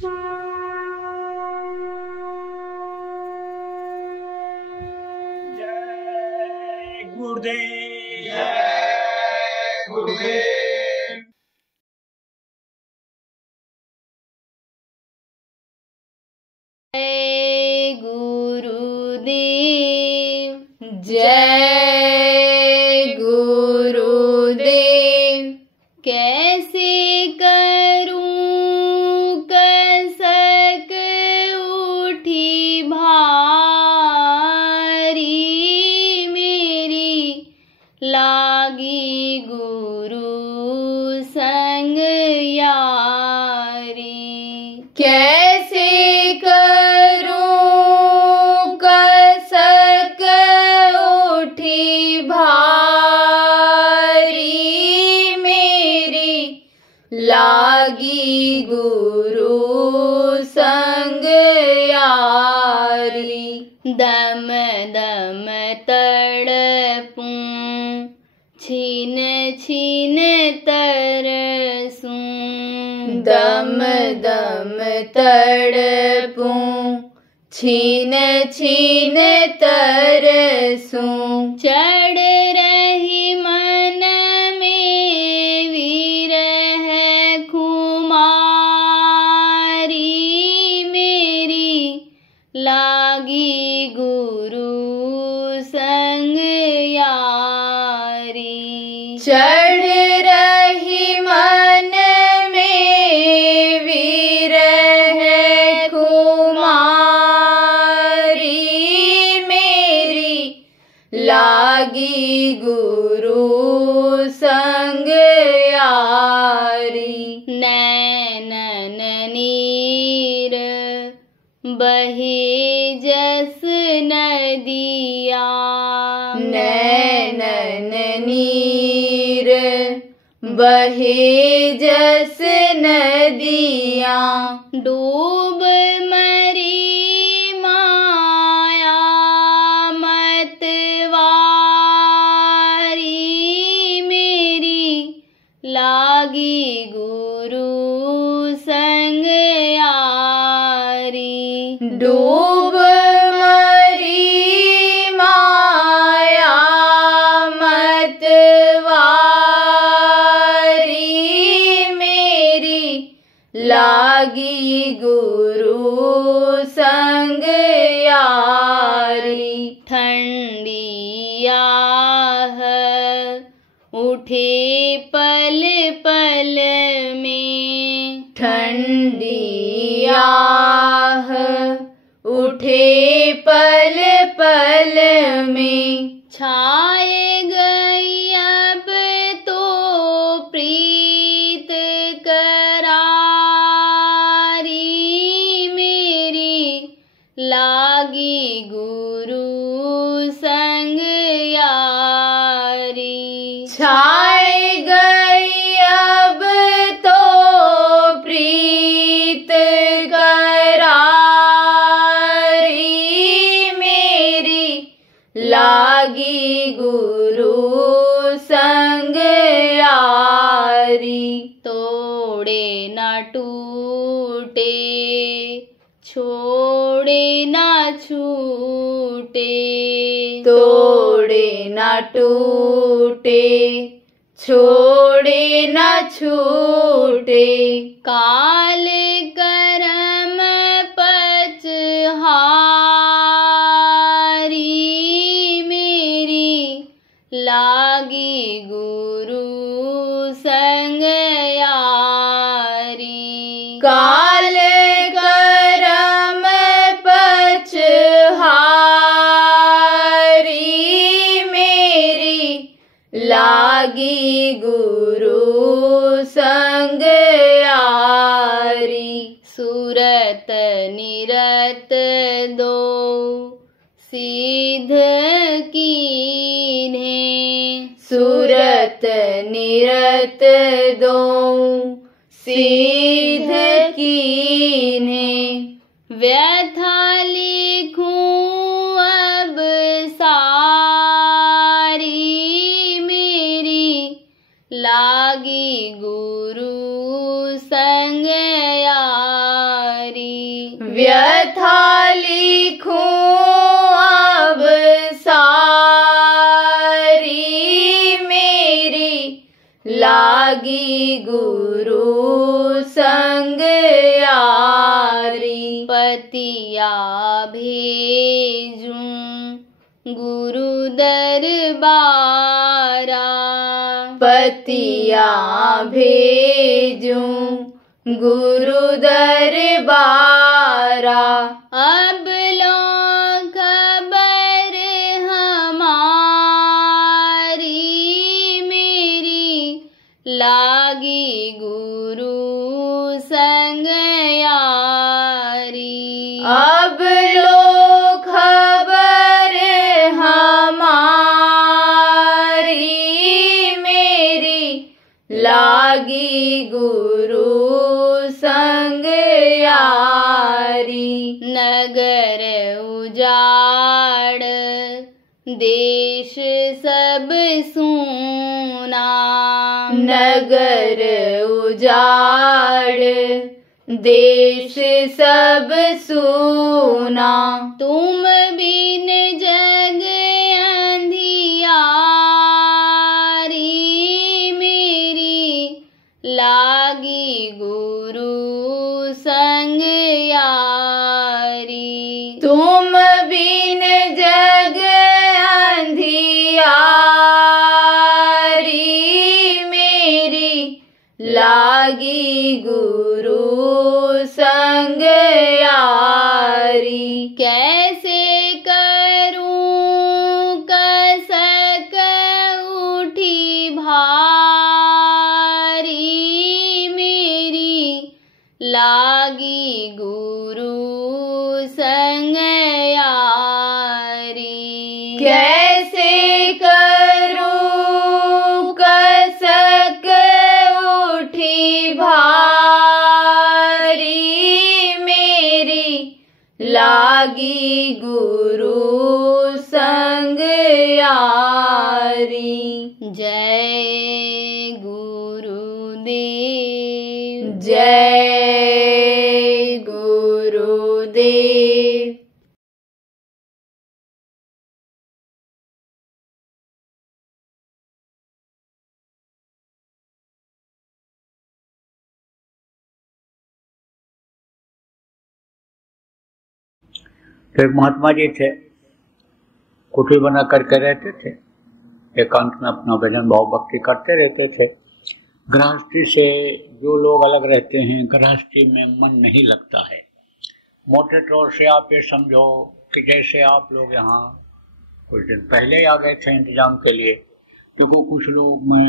जय गुरुदेव। जय गुरुदेव। जय गुरुदेव। जय गुरुदेव। कैसे करूं कसक उठी भारी, मेरी लागी गुरु संग यारी। कैसे करूं कसक उठी भारी, मेरी लागी गुरु संग यारी। दम दम तड़पूं छीन छीन तरसूं। दम दम तड़पूं छीन छीन तरसूं। चढ़ रही मन में विरह खुमारी, मेरी लागी गुरु संग यारी। चढ़ रही मन में विरह खुमारी, मेरी लागी गुरु संग यारी। नैनन नीर बहे जस नदिया। नैनन नीर बहे जस नदिया। डूब मरी माया मतवारी, मेरी लागी गुरु संग यारी। डूब मरी माया मतवारी, मेरी लागी गुरु संग यारी। ठंडी आह उठे पल पल में। ठंडी आह उठे पल पल में। छाए गई अब तो प्रीत करारी, मेरी लागी गुरु संग यारी। छाए गई अब तो प्रीत करारी, मेरी लागी गुरु संग यारी। तोड़े न टूटे छोड़े न छूटे। तोड़े न टूटे छोड़े न छूटे। काल करम पचहारी, मेरी लागी गुरु संग यारी। काल करम पचहारी, मेरी लागी गुरु संग यारी। सूरत निरत दो सिद्ध कीन्हे। सूरत निरत दो सिद्ध कीन्हे। व्यथा लिखूं अब सारी, मेरी लागी गुरु संग यारी। व्यथा लिखूं अब सारी, मेरी लागी गुरु संग यारी। पतिया भेजूं गुरु दरबारा, पतिया भेजूं गुरु दरबारा। अब लो खबर हमारी, मेरी लागी गुरु संग यारी। अब लो खबर हमारी, मेरी लागी गुरु संग यारी। नगर उजाड़ देश सब सूना, नगर उजाड़ देश सब सूना। तुम बिन जग अंधियारी, मेरी लागी गुरु संग यारी। तुम बिन जग अंधियारी, मेरी लागी गुरु संग यारी। कैसे करूं कसक उठी भारी, मेरी लागी गुरु संग यारी। कैसे करूं कसक उठी भारी, मेरी लागी गुरु संग यारी। जय गुरुदेव, जय गुरुदेव। तो एक महात्मा जी थे, कुटी बना करके रहते थे, एकांत में अपना भजन भाव भक्ति करते रहते थे। गृहस्थी से जो लोग अलग रहते हैं, गृहस्थी में मन नहीं लगता है। मोटे तौर से आप ये समझो कि जैसे आप लोग यहाँ कुछ दिन पहले ही आ गए थे इंतजाम के लिए, क्योंकि कुछ लोग, मैं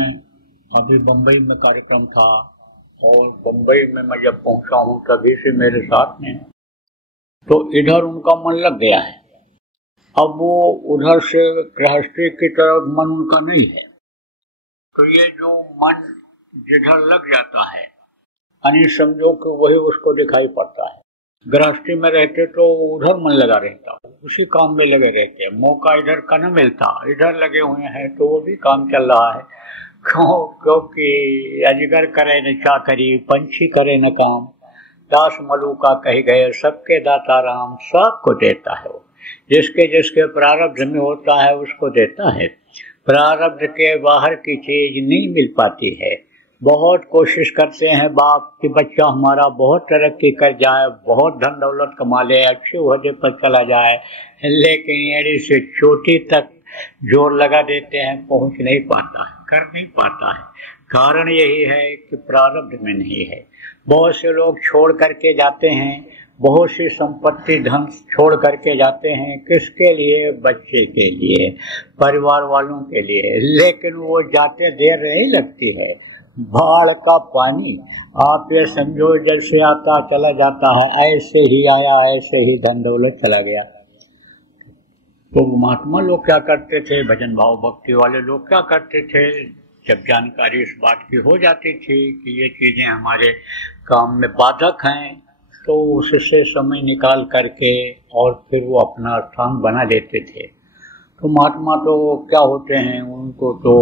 अभी बम्बई में कार्यक्रम था और बम्बई में मैं जब पहुँचा हूँ तभी से मेरे साथ में, तो इधर उनका मन लग गया है। अब वो उधर से गृहस्थी की तरफ मन उनका नहीं है। तो ये जो मन जिधर लग जाता है, यानी समझो कि वही उसको दिखाई पड़ता है। गृहस्थी में रहते तो उधर मन लगा रहता, उसी काम में लगे रहते, मौका इधर का न मिलता, इधर लगे हुए हैं तो वो भी काम चल रहा है। क्योंकि अजगर करे न चाकरी, पंछी करे न काम, दास मलूका कह गए सबके दाता राम। सबको देता है वो, जिसके जिसके प्रारब्ध में होता है उसको देता है। प्रारब्ध के बाहर की चीज नहीं मिल पाती है। बहुत कोशिश करते हैं बाप कि बच्चा हमारा बहुत तरक्की कर जाए, बहुत धन दौलत कमा ले, अच्छे ओहदे पर चला जाए, लेकिन एड़ी से चोटी तक जोर लगा देते हैं, पहुंच नहीं पाता है, कर नहीं पाता है। कारण यही है कि प्रारब्ध में नहीं है। बहुत से लोग छोड़ करके जाते हैं, बहुत सी संपत्ति धन छोड़ करके जाते हैं, किसके लिए? बच्चे के लिए, परिवार वालों के लिए, लेकिन वो जाते देर नहीं लगती है। बाढ़ का पानी आप ये समझो जैसे आता चला जाता है, ऐसे ही आया, ऐसे ही धन दौलत चला गया। तो महात्मा लोग क्या करते थे, भजन भाव भक्ति वाले लोग क्या करते थे, जब जानकारी इस बात की हो जाती थी कि ये चीजें हमारे काम में बाधक हैं, तो उससे समय निकाल करके और फिर वो अपना स्थान बना लेते थे। तो महात्मा तो क्या होते हैं, उनको तो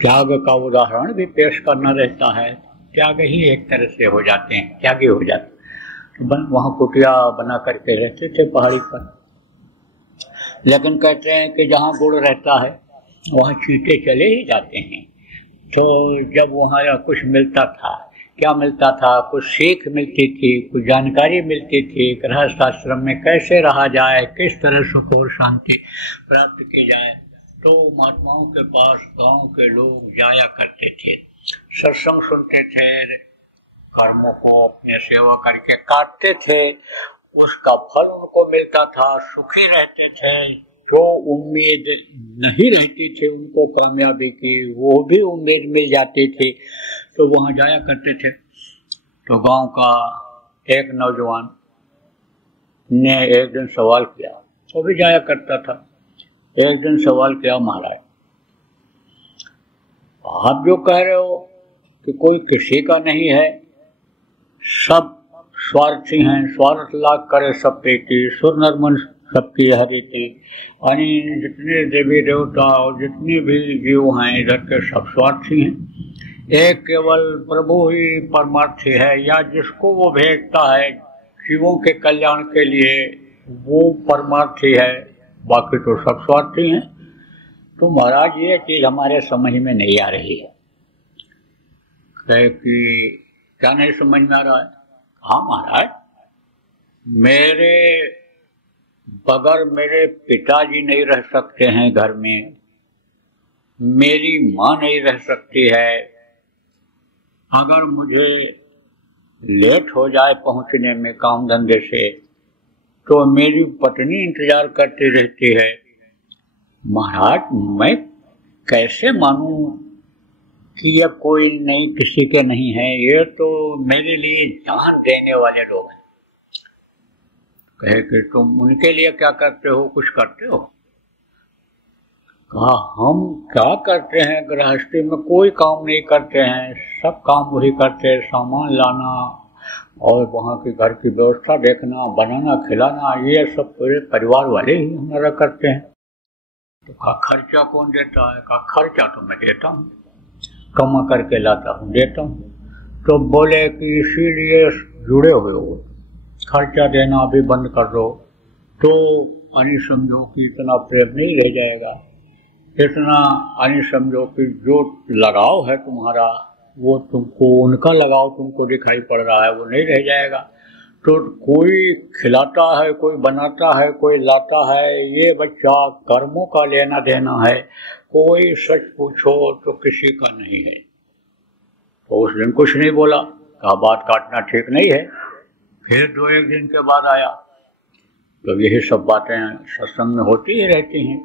त्याग का उदाहरण भी पेश करना रहता है। त्याग ही एक तरह से हो जाते हैं, त्यागी हो जाते हैं। वहाँ कुटिया बना करके रहते थे पहाड़ी पर। लेकिन कहते हैं कि जहाँ गुड़ रहता है वहाँ चींटे चले ही जाते हैं। तो जब वहाँ कुछ मिलता था, क्या मिलता था, कुछ सीख मिलती थी, कुछ जानकारी मिलती थी, गृहस्थ आश्रम में कैसे रहा जाए, किस तरह सुख और शांति प्राप्त की जाए, तो महात्माओं के पास गांव के लोग जाया करते थे, सत्संग सुनते थे, कर्मों को अपने सेवा करके काटते थे, उसका फल उनको मिलता था, सुखी रहते थे। जो उम्मीद नहीं रहती थी उनको कामयाबी की, वो भी उम्मीद मिल जाती थी, तो वहाँ जाया करते थे। तो गांव का एक नौजवान ने एक दिन सवाल किया, वो भी जाया करता था, एक दिन सवाल किया, महाराज आप जो कह रहे हो कि कोई किसी का नहीं है, सब स्वार्थी हैं, स्वार्थ लाग करे सब प्रीति, सुर नर सबकी हरिति, यानी जितने देवी देवता और जितने भी जीव हैं इधर के सब स्वार्थी हैं, एक केवल प्रभु ही परमार्थी है, या जिसको वो भेजता है जीवों के कल्याण के लिए वो परमार्थी है, बाकी तो सब स्वार्थी हैं। तो महाराज ये चीज हमारे समझ में नहीं आ रही है। कहे कि क्या नहीं समझ में आ रहा है? हाँ महाराज, मेरे बगैर मेरे पिताजी नहीं रह सकते हैं घर में, मेरी माँ नहीं रह सकती है, अगर मुझे लेट हो जाए पहुंचने में काम धंधे से तो मेरी पत्नी इंतजार करती रहती है। महाराज मैं कैसे मानूं कि यह कोई नहीं, किसी के नहीं है, ये तो मेरे लिए जान देने वाले लोग हैं। कहे कि तुम उनके लिए क्या करते हो, कुछ करते हो? कहा हम क्या करते हैं, गृहस्थी में कोई काम नहीं करते हैं, सब काम वही करते हैं, सामान लाना और वहाँ की घर की व्यवस्था देखना, बनाना खिलाना, ये सब पूरे परिवार वाले ही हमारा करते हैं। तो कहा खर्चा कौन देता है? कहा खर्चा तो मैं देता हूँ, कमा करके लाता हूँ, देता हूँ। तो बोले कि इसीलिए जुड़े हुए हो, खर्चा देना भी बंद कर दो तो अनि समझो कि इतना प्रेम नहीं रह जाएगा, इतना अनि समझो कि जो लगाव है तुम्हारा वो तुमको, उनका लगाव तुमको दिखाई पड़ रहा है, वो नहीं रह जाएगा। तो कोई खिलाता है, कोई बनाता है, कोई लाता है, ये बच्चा कर्मों का लेना देना है, कोई सच पूछो तो किसी का नहीं है। तो उस दिन कुछ नहीं बोला, कहा बात काटना ठीक नहीं है। फिर 2-1 दिन के बाद आया, तो यही सब बातें सत्संग में होती ही रहती हैं।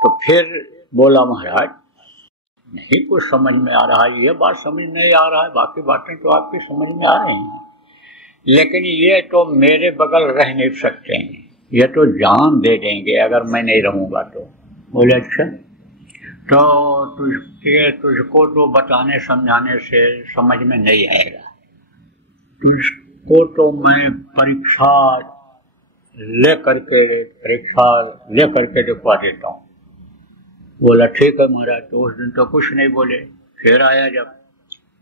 तो फिर बोला महाराज नहीं कुछ समझ में आ रहा है, ये बात समझ नहीं आ रहा है, बाकी बातें तो आपकी समझ में आ रही हैं, लेकिन ये तो मेरे बगल रह नहीं सकते हैं, ये तो जान दे देंगे अगर मैं नहीं रहूँगा तो। बोले अच्छा, तो तुझको तो बताने समझाने से समझ में नहीं आएगा, तुझको तो मैं परीक्षा ले करके दिखवा देता हूँ। बोला ठीक है महाराज। तो उस दिन तो कुछ नहीं बोले। फिर आया जब,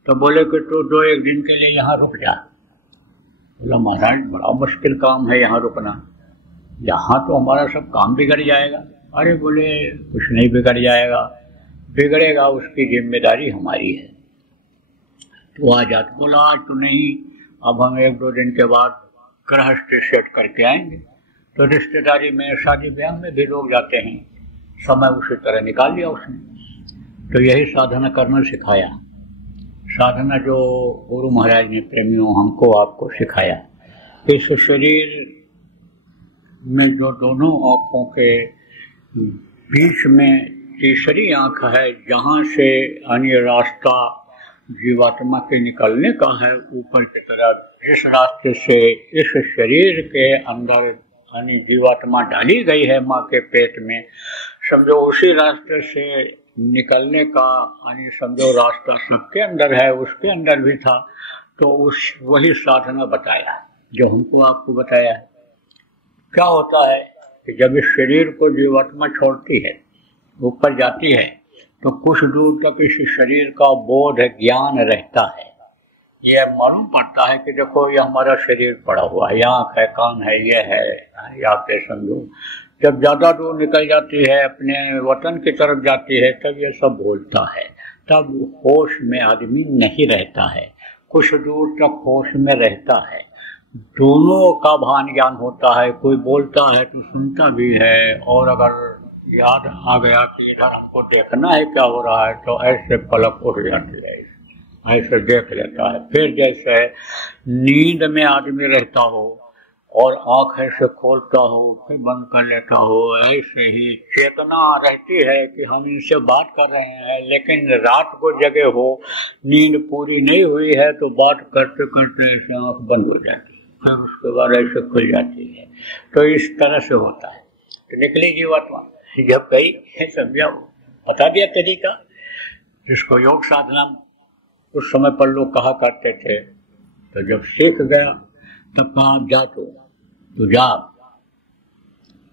तो बोले कि तू 2-1 दिन के लिए यहाँ रुक जा। बोला महाराज बड़ा मुश्किल काम है यहाँ रुकना, यहाँ तो हमारा सब काम बिगड़ जाएगा। अरे बोले कुछ नहीं बिगड़ जाएगा, बिगड़ेगा उसकी जिम्मेदारी हमारी है, तो आ जा। बोला आज तो नहीं, अब हम 1-2 दिन के बाद गृहस्थी सेट करके आएंगे। तो रिश्तेदारी में, शादी ब्याह में भी लोग जाते हैं, समय उसी तरह निकाल लिया उसने। तो यही साधना करना सिखाया, साधना जो गुरु महाराज ने प्रेमियों हमको आपको सिखाया। इस शरीर में जो दोनों आँखों के बीच में तीसरी आँख है, जहाँ से अन्य रास्ता जीवात्मा के निकलने का है ऊपर की तरफ, जिस रास्ते से इस शरीर के अंदर यानी जीवात्मा डाली गई है माँ के पेट में, समझो उसी रास्ते से निकलने का यानी समझो रास्ता सबके अंदर है, उसके अंदर भी था। तो उस वही साधना बताया जो हमको आपको बताया है। क्या होता है कि जब इस शरीर को जीवात्मा छोड़ती है, ऊपर जाती है, तो कुछ दूर तक इस शरीर का बोध ज्ञान रहता है, ये मालूम पड़ता है कि देखो ये हमारा शरीर पड़ा हुआ है, आँख है, कान है, ये है, या फिर समझो जब ज्यादा दूर निकल जाती है, अपने वतन की तरफ जाती है, तब ये सब भूलता है, तब होश में आदमी नहीं रहता है, कुछ दूर तक होश में रहता है, दोनों का भान ज्ञान होता है, कोई बोलता है तो सुनता भी है, और अगर याद आ गया कि इधर हमको देखना है क्या हो रहा है, तो ऐसे पलक उठ जाती है, ऐसे देख लेता है। फिर जैसे नींद में आदमी रहता हो और आँख ऐसे खोलता हो फिर बंद कर लेता हो, ऐसे ही चेतना रहती है कि हम इनसे बात कर रहे हैं, लेकिन रात को जगे हो, नींद पूरी नहीं हुई है, तो बात करते करते ऐसे आँख बंद हो जाती है, फिर उसके बाद ऐसे खुल जाती है। तो इस तरह से होता है। तो निकली जीवात्मा जब गई समझा, बता दिया तरीका, जिसको योग साधना उस समय पर लोग कहा करते थे। तो जब सीख गया तब कहा आप जा तो जा,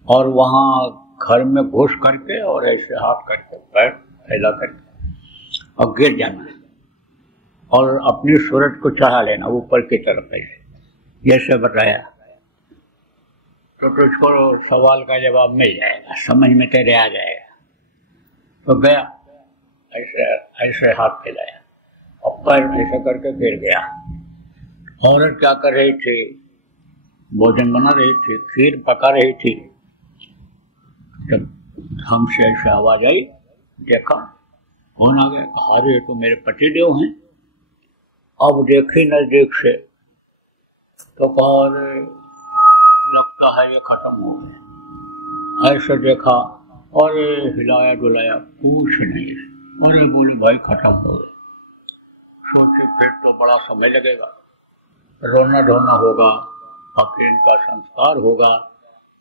और वहां घर में घुस करके और ऐसे हाथ करके पैर फैला करके और गिर जाना और अपनी सूरत को चढ़ा लेना ऊपर की तरफ, ऐसे जैसे बताया। तो तुझको सवाल का जवाब मिल जाएगा, समझ में तेरे आ जाएगा। तो गया ऐसे ऐसे हाथ फैलाया और पैर ऐसा करके गिर गया। औरत क्या कर रही थी, भोजन बना रही थी, खीर पका रही थी। जब हमसे ऐसे आवाज आई, देखा कौन आ गया, कहा रहे तो मेरे पतिदेव हैं। अब देखी नजदीक से तो कहा लगता है ये खत्म हो गया। ऐसे देखा और हिलाया डुलाया, कुछ नहीं। अरे बोले भाई खत्म हो गए। सोचे फिर तो बड़ा समय लगेगा, रोना धोना होगा और फिर इनका संस्कार होगा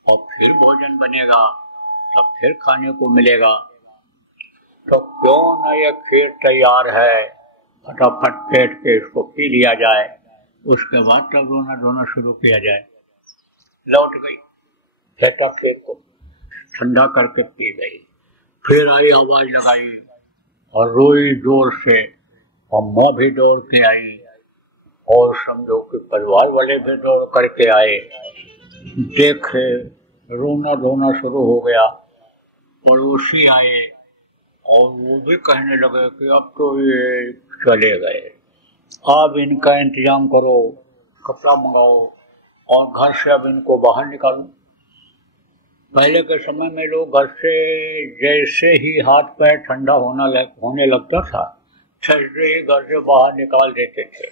और फिर भोजन बनेगा तो फिर खाने को मिलेगा। तो क्यों न ये खीर तैयार है, फटाफट फेंट के इसको पी लिया जाए, उसके बाद तब रोना धोना शुरू किया जाए। लौट गई, फेंटा खीर को, ठंडा करके पी गई। फिर आई, आवाज लगाई और रोई जोर से, और माँ भी दौड़ के आई और समझो कि परिवार वाले भी दौड़ करके आए। देखे रोना धोना शुरू हो गया। पड़ोसी आए और वो भी कहने लगे कि अब तो ये चले गए, अब इनका इंतजाम करो, कपड़ा मंगाओ और घर से अब इनको बाहर निकालो। पहले के समय में लोग घर से जैसे ही हाथ पैर ठंडा होने लगता था, छजरे ही घर से बाहर निकाल देते थे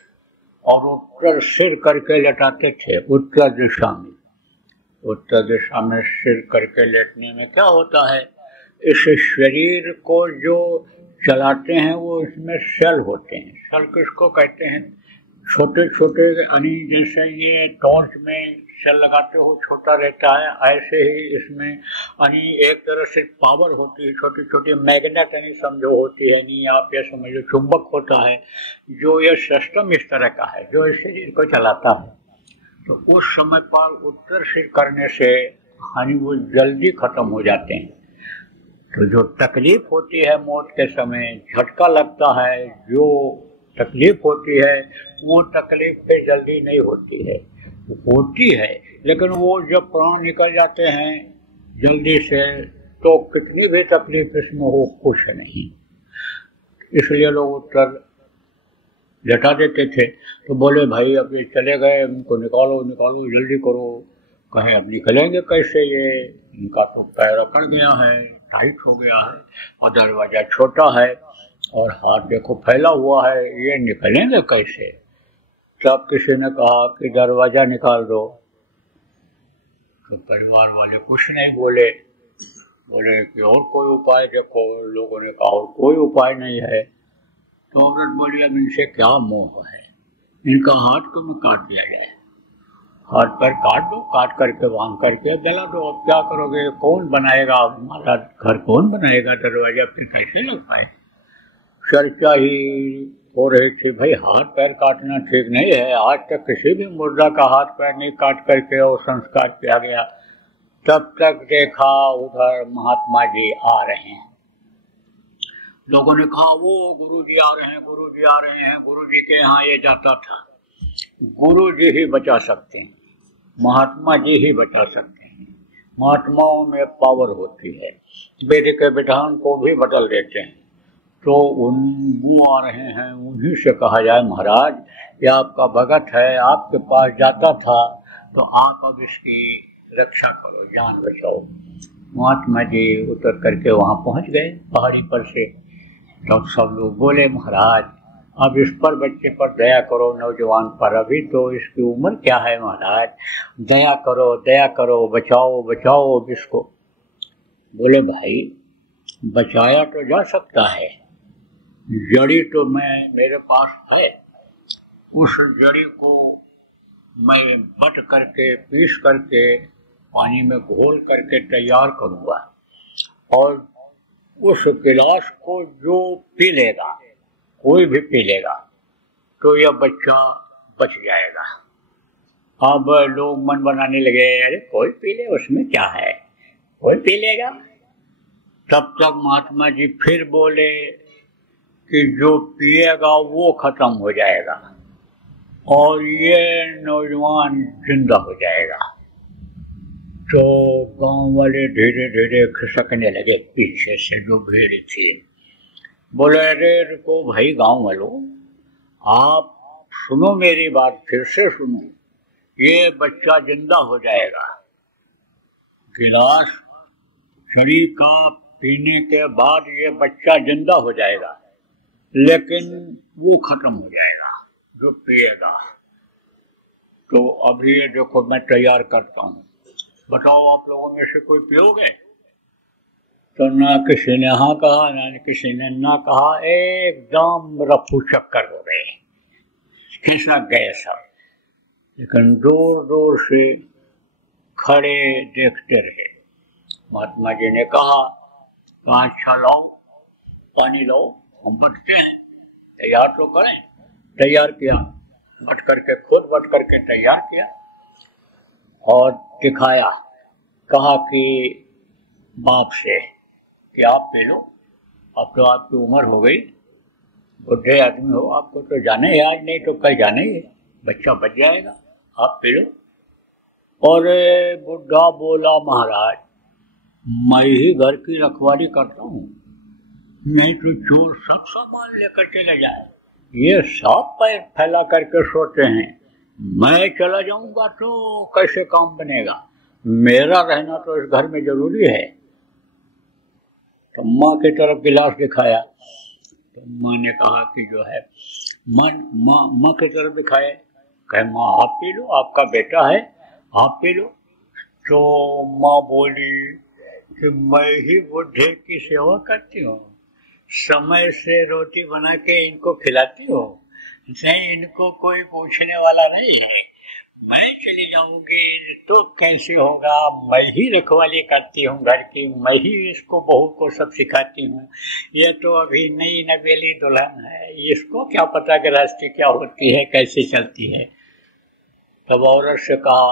और उत्तर सिर करके लेटाते थे। उत्तर दिशा में सिर करके लेटने में क्या होता है, इस शरीर को जो चलाते हैं वो इसमें सेल होते हैं। सेल किसको कहते हैं, छोटे छोटे, यानी जैसे ये टॉर्च में सेल लगाते हो छोटा रहता है, ऐसे ही इसमें यानी एक तरह से पावर होती है, छोटी छोटी मैग्नेट यानी समझो होती है, यानी आप ये समझो चुंबक होता है, जो ये सिस्टम इस तरह का है जो इस शरीर को चलाता है। तो उस समय पर उत्तर सिर करने से यानी वो जल्दी खत्म हो जाते हैं। तो जो तकलीफ होती है मौत के समय, झटका लगता है, जो तकलीफ होती है वो तकलीफ पे जल्दी नहीं होती है, होती है, लेकिन वो जब प्राण निकल जाते हैं जल्दी से तो कितनी भी तकलीफ इसमें हो कुछ नहीं। इसलिए लोग उत्तर लटा देते थे। तो बोले भाई अब ये चले गए, उनको निकालो निकालो जल्दी करो। कहे अब निकलेंगे कैसे, ये इनका तो पैर अकड़ गया है, टाइट हो गया है और दरवाजा छोटा है और हाथ देखो फैला हुआ है, ये निकलेंगे कैसे। तब किसी ने कहा कि दरवाजा निकाल दो। तो परिवार वाले कुछ नहीं बोले, बोले कि और कोई उपाय देखो। लोगों ने कहा और कोई उपाय नहीं है। तो औरत बोली अब इनसे क्या मोह है, इनका हाथ को मैं काट दिया जाए, हाथ पर काट दो, काट करके बांध करके जला दो। अब क्या करोगे, कौन बनाएगा हमारा घर, कौन बनाएगा दरवाजा, फिर कैसे लग पाए। चर्चा ही हो रही थी, भाई हाथ पैर काटना ठीक नहीं है, आज तक किसी भी मुर्दा का हाथ पैर नहीं काट करके और संस्कार किया गया। तब तक देखा उधर महात्मा जी आ रहे हैं। लोगों ने कहा वो गुरु जी आ रहे हैं, गुरु जी आ रहे हैं, गुरु जी के यहाँ ये जाता था। गुरु जी ही बचा सकते हैं, महात्मा जी ही बचा सकते हैं। महात्माओं में पावर होती है, वेद के विधान को भी बदल देते हैं। तो वो आ रहे हैं, उन्हीं से कहा जाए महाराज ये आपका भगत है, आपके पास जाता था, तो आप अब इसकी रक्षा करो, जान बचाओ। महात्मा जी उतर करके वहां पहुंच गए पहाड़ी पर से। तो सब लोग बोले महाराज अब इस पर, बच्चे पर दया करो, नौजवान पर, अभी तो इसकी उम्र क्या है महाराज, दया करो, दया करो, बचाओ बचाओ अब इसको। बोले भाई बचाया तो जा सकता है, जड़ी तो मेरे पास है, उस जड़ी को मैं बट करके पीस करके पानी में घोल करके तैयार करूंगा, और उस गिलास को जो पी लेगा, कोई भी पी लेगा, तो यह बच्चा बच जाएगा। अब लोग मन बनाने लगे, अरे कोई पी ले, उसमें क्या है, कोई पी लेगा। तब तक महात्मा जी फिर बोले कि जो पिएगा वो खत्म हो जाएगा और ये नौजवान जिंदा हो जाएगा। तो गांव वाले धीरे धीरे खिसकने लगे पीछे से, जो भीड़ थी। बोले अरे रुको भाई गांव वालों, आप सुनो मेरी बात, फिर से सुनो, ये बच्चा जिंदा हो जाएगा। गिलास छड़ी का पीने के बाद ये बच्चा जिंदा हो जाएगा, लेकिन वो खत्म हो जाएगा जो पिएगा। तो अभी ये देखो मैं तैयार करता हूँ, बताओ आप लोगों में से कोई पियोगे? तो ना किसी ने हाँ कहा, ना किसी ने ना कहा, एकदम रफू चक्कर हो गए, खिसक गए सब। लेकिन दूर दूर से खड़े देखते रहे। महात्मा जी ने कहा अच्छा लाओ, पानी लाओ, हम बटते हैं, तैयार तो करें। तैयार किया, बट करके, खुद बट करके तैयार किया और दिखाया। कहा कि बाप से कि आप पी लो, अब तो आपकी उम्र हो गई, बुढ़े आदमी हो, आपको तो जाना है, आज नहीं तो कल जाना ही है, बच्चा बच जाएगा, आप पी लो। और बुढ़ा बोला महाराज मैं ही घर की रखवाली करता हूँ, नहीं तो चोर सब सामान लेकर चले जाए, ये सब पैर फैला करके सोते हैं, मैं चला जाऊंगा तो कैसे काम बनेगा, मेरा रहना तो इस घर में जरूरी है। तो माँ की तरफ गिलास दिखाया, तो माँ ने कहा कि जो है, माँ की तरफ दिखाए, कहे माँ आप पी लो, आपका बेटा है, आप पी लो। तो माँ बोली कि मैं ही बुढ़े की सेवा करती हूँ, समय से रोटी बना के इनको खिलाती हूँ, नहीं इनको कोई पूछने वाला नहीं है, मैं चली जाऊंगी तो कैसे होगा, मैं ही रखवाली करती हूँ घर की, मैं ही इसको बहू को सब सिखाती हूँ, ये तो अभी नई नवेली दुल्हन है, इसको क्या पता गृहस्थी क्या होती है, कैसे चलती है। तब औरत से कहा,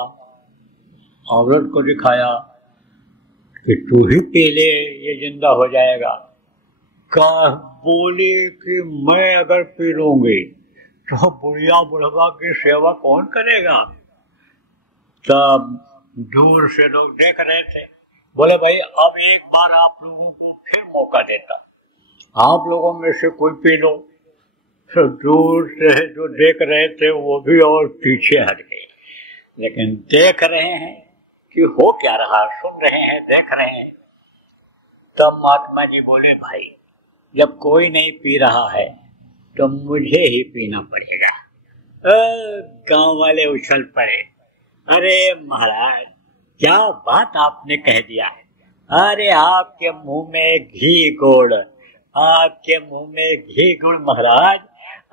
औरत को दिखाया कि तू ही पी ले, ये जिंदा हो जाएगा। कहा बोली कि मैं अगर पी लूंगी तो बुढ़िया बुढ़वा की सेवा कौन करेगा। तब दूर से लोग देख रहे थे, बोले भाई अब एक बार आप लोगों को फिर मौका देता, आप लोगों में से कोई पी लो। तो दूर से जो देख रहे थे वो भी और पीछे हट गए, लेकिन देख रहे हैं कि हो क्या रहा, सुन रहे हैं, देख रहे हैं। तब महात्मा जी बोले भाई जब कोई नहीं पी रहा है तो मुझे ही पीना पड़ेगा। गांव वाले उछल पड़े, अरे महाराज क्या बात आपने कह दिया है, अरे आपके मुंह में घी गुड़, आपके मुंह में घी गुड़ महाराज,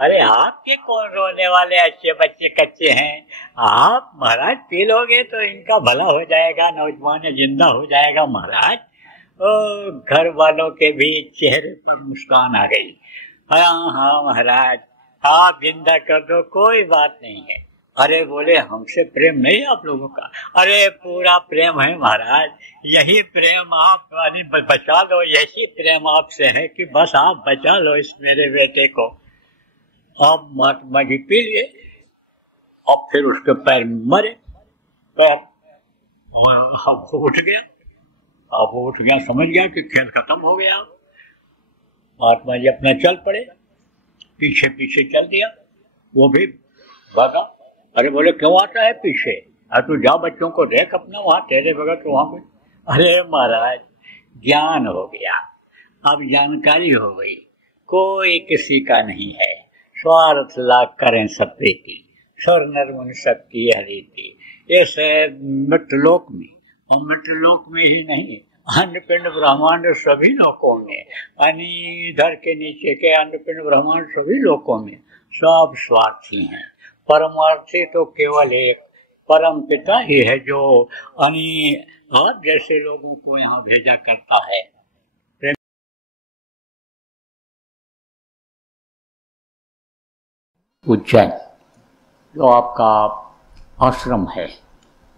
अरे आपके कौन रोने वाले अच्छे बच्चे कच्चे हैं, आप महाराज पी लोगे तो इनका भला हो जाएगा, नौजवान जिंदा हो जाएगा महाराज। घर वालों के भी चेहरे पर मुस्कान आ गई। हाँ हाँ महाराज आप जिंदा कर दो, कोई बात नहीं है, अरे बोले हमसे प्रेम नहीं आप लोगों का? अरे पूरा प्रेम है महाराज, यही प्रेम आप बचा लो, यही प्रेम आपसे है कि बस आप बचा लो इस मेरे बेटे को। अब महात्मा जी पी लिए और फिर उसके पैर मरे, पैर अब उठ गया। अब वो उठ गया, समझ गया कि खेल खत्म हो गया। महात्मा जी अपना चल पड़े, पीछे पीछे चल दिया, वो भी भागा। अरे बोले क्यों आता है पीछे? तू जा बच्चों को देख अपना, वहां तेरे बगैर तो वहां पे। अरे महाराज ज्ञान हो गया, अब जानकारी हो गई, कोई किसी का नहीं है, स्वार्थ लाख करें सब प्रीति, स्वर निर्मन सबकी हरीति। ऐसे मृतलोक में, और मृतलोक में ही नहीं, अन्न पिंड ब्रह्मांड सभी लोकों में, अनिधर के नीचे के अन्न पिंड ब्रह्मांड सभी लोकों में सब स्वार्थी हैं। परमार्थी तो केवल एक परम पिता ही है जो और जैसे लोगों को यहाँ भेजा करता है। उज्जैन जो आपका आश्रम है,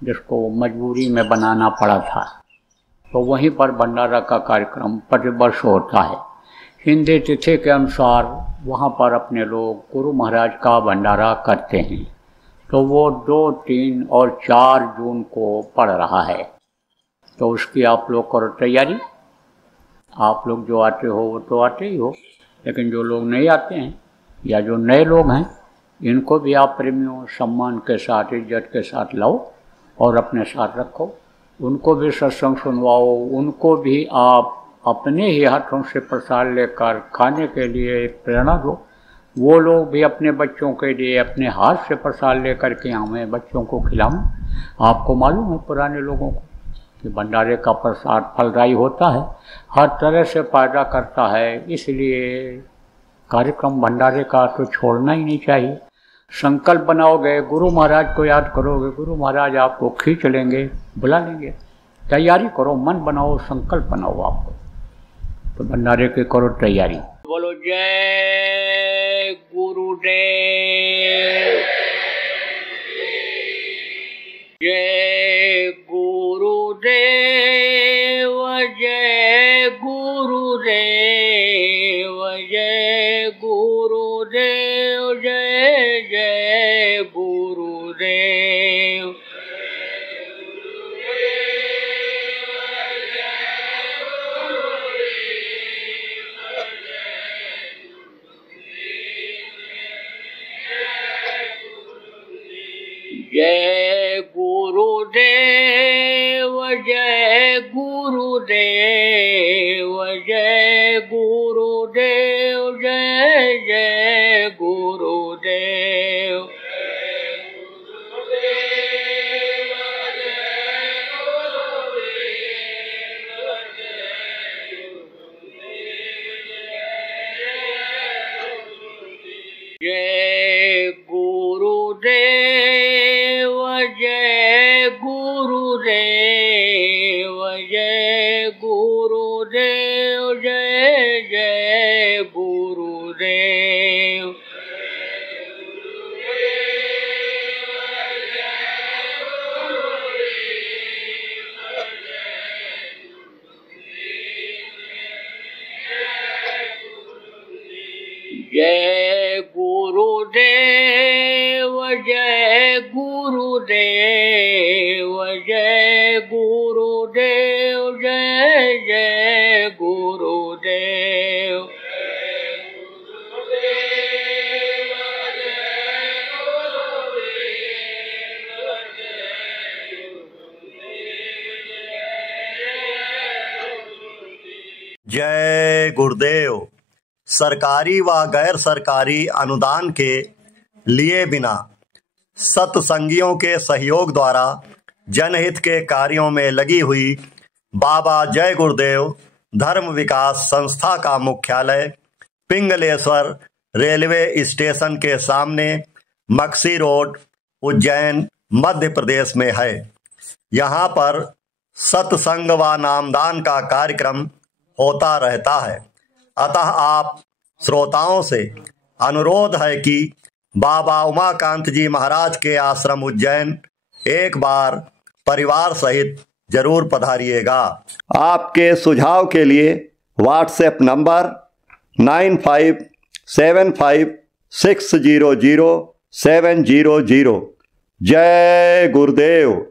जिसको मजबूरी में बनाना पड़ा था, तो वहीं पर भंडारा का कार्यक्रम प्रतिवर्ष होता है। हिंदी तिथि के अनुसार वहाँ पर अपने लोग गुरु महाराज का भंडारा करते हैं। तो वो 2, 3 और 4 जून को पड़ रहा है, तो उसकी आप लोग करो तैयारी। आप लोग जो आते हो वो तो आते ही हो, लेकिन जो लोग नहीं आते हैं या जो नए लोग हैं, इनको भी आप प्रेमियों सम्मान के साथ, इज्जत के साथ लाओ और अपने साथ रखो। उनको भी सत्संग सुनवाओ, उनको भी आप अपने ही हाथों से प्रसाद लेकर खाने के लिए प्रेरणा दो। वो लोग भी अपने बच्चों के लिए अपने हाथ से प्रसाद लेकर के हमें बच्चों को खिलाएं। आपको मालूम है पुराने लोगों को कि भंडारे का प्रसाद फलदायी होता है, हर तरह से फायदा करता है, इसलिए कार्यक्रम भंडारे का तो छोड़ना ही नहीं चाहिए। संकल्प बनाओगे, गुरु महाराज को याद करोगे, गुरु महाराज आपको खींच लेंगे, बुला लेंगे। तैयारी करो, मन बनाओ, संकल्प बनाओ आपको, तो भंडारे की करो तैयारी। बोलो जय गुरुदेव, जय गुरुदेव, जय गुरुदेव, जय गुरुदेव, जय जय गुरुदेव। जय गुरुदेव, जय गुरुदेव, जय गुरुदेव, जय जय गुरुदेव। जय गुरुदेव, जय गुरुदेव, जय गुरुदेव, जय जय गुरुदेव। जय गुरुदेव, जय गुरुदेव, जय गुरुदेव, जय जय गुरुदेव। जय गुरुदेव। सरकारी व गैर सरकारी अनुदान के लिए बिना सत्संगियों के सहयोग द्वारा जनहित के कार्यों में लगी हुई बाबा जय गुरुदेव धर्म विकास संस्था का मुख्यालय पिंगलेश्वर रेलवे स्टेशन के सामने मक्सी रोड, उज्जैन, मध्य प्रदेश में है। यहाँ पर सत्संग व नामदान का कार्यक्रम होता रहता है। अतः आप श्रोताओं से अनुरोध है कि बाबा उमाकांत जी महाराज के आश्रम उज्जैन एक बार परिवार सहित जरूर पधारिएगा। आपके सुझाव के लिए व्हाट्सएप नंबर 9575600700। जय गुरुदेव।